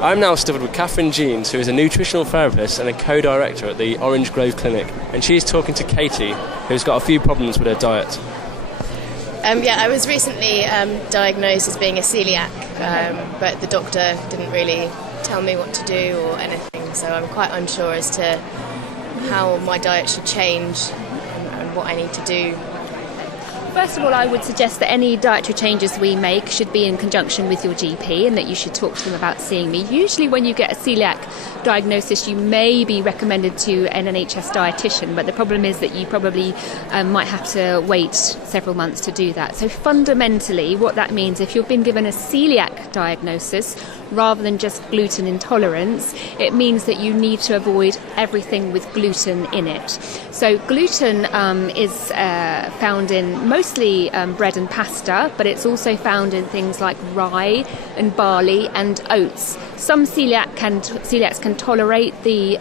I'm now stood with Catherine Jeans, who is a nutritional therapist and a co-director at the Orange Grove Clinic, and she's talking to Katie, who's got a few problems with her diet. I was recently diagnosed as being a celiac, but the doctor didn't really tell me what to do or anything, so I'm quite unsure as to how my diet should change and what I need to do. First of all, I would suggest that any dietary changes we make should be in conjunction with your GP and that you should talk to them about seeing me. Usually when you get a celiac diagnosis, you may be recommended to an NHS dietitian, but the problem is that you probably might have to wait several months to do that. So fundamentally, what that means, if you've been given a celiac diagnosis rather than just gluten intolerance, it means that you need to avoid everything with gluten in it. So gluten is found in mostly bread and pasta, but it's also found in things like rye and barley and oats. Some celiacs can tolerate the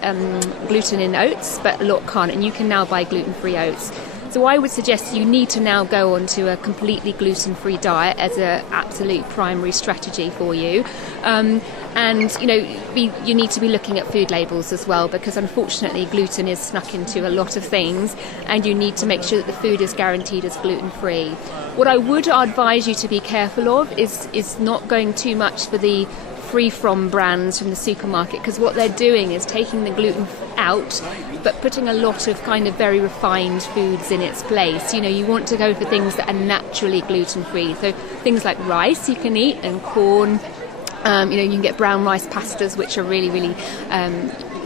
gluten in oats, but a lot can't, and you can now buy gluten-free oats. So I would suggest you need to now go on to a completely gluten-free diet as an absolute primary strategy for you. You need to be looking at food labels as well, because unfortunately gluten is snuck into a lot of things, and you need to make sure that the food is guaranteed as gluten-free. What I would advise you to be careful of is not going too much for the free-from brands from the supermarket, because what they're doing is taking the gluten out but putting a lot of kind of very refined foods in its place. You want to go for things that are naturally gluten-free, so things like rice you can eat and corn. You can get brown rice pastas, which are really, really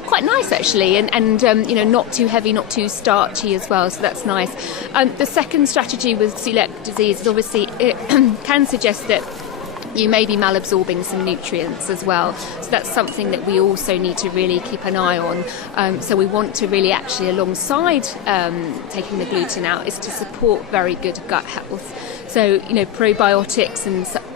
quite nice actually, and not too heavy, not too starchy as well, so that's nice. The second strategy with celiac disease is obviously it can suggest that you may be malabsorbing some nutrients as well. So that's something that we also need to really keep an eye on. So we want to really actually, alongside taking the gluten out, is to support very good gut health. So, probiotics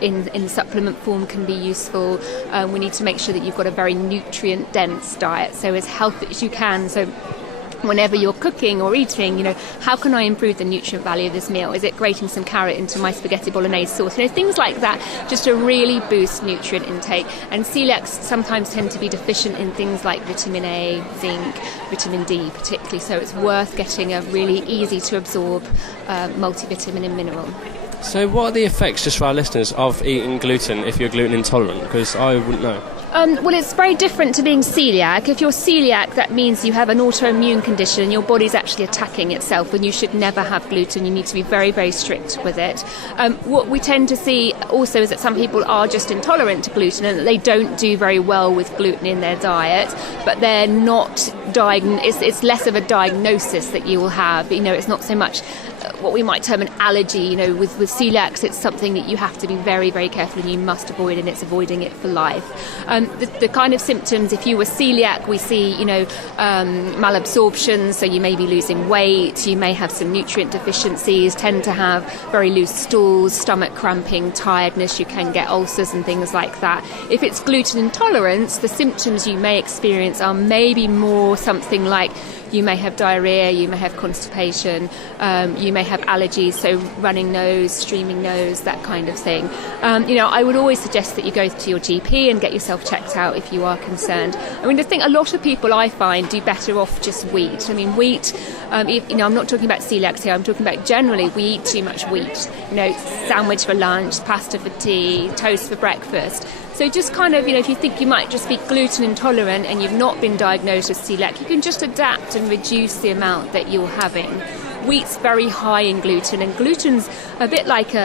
in supplement form can be useful. We need to make sure that you've got a very nutrient-dense diet, so as healthy as you can. So whenever you're cooking or eating, how can I improve the nutrient value of this meal? Is it grating some carrot into my spaghetti bolognese sauce? Things like that, just to really boost nutrient intake. And celiacs sometimes tend to be deficient in things like vitamin A, zinc, vitamin D particularly, so it's worth getting a really easy to absorb multivitamin and mineral. So what are the effects, just for our listeners, of eating gluten if you're gluten intolerant? Because I wouldn't know. Well, it's very different to being celiac. If you're celiac, that means you have an autoimmune condition and your body's actually attacking itself, and you should never have gluten. You need to be very, very strict with it. What we tend to see also is that some people are just intolerant to gluten and that they don't do very well with gluten in their diet, but they're not it's less of a diagnosis that you will have. It's not so much what we might term an allergy. With celiacs, it's something that you have to be very, very careful and you must avoid, and it's avoiding it for life. The kind of symptoms, if you were celiac, we see, malabsorption, so you may be losing weight, you may have some nutrient deficiencies, tend to have very loose stools, stomach cramping, tiredness, you can get ulcers and things like that. If it's gluten intolerance, the symptoms you may experience are maybe more something like you may have diarrhea, you may have constipation, you may have allergies, so running nose, streaming nose, that kind of thing. I would always suggest that you go to your GP and get yourself checked out if you are concerned. The thing, a lot of people I find do better off just wheat. Wheat, I'm not talking about celiacs here, I'm talking about generally we eat too much wheat. Sandwich for lunch, pasta for tea, toast for breakfast. So just if you think you might just be gluten intolerant and you've not been diagnosed with celiac, you can just adapt and reduce the amount that you're having. Wheat's very high in gluten, and gluten's a bit like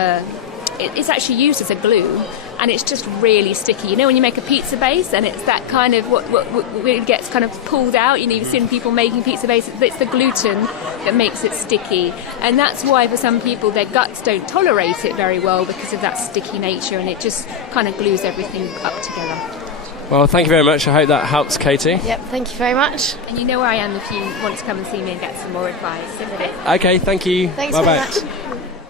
it's actually used as a glue, and it's just really sticky. When you make a pizza base and it's that kind of what gets kind of pulled out, you've seen people making pizza base, it's the gluten that makes it sticky, and that's why for some people their guts don't tolerate it very well because of that sticky nature, and it just kind of glues everything up together. Well, thank you very much. I hope that helps, Katie. Yep, thank you very much. And you know where I am if you want to come and see me and get some more advice. Okay, thank you. Thanks Bye-bye. very much.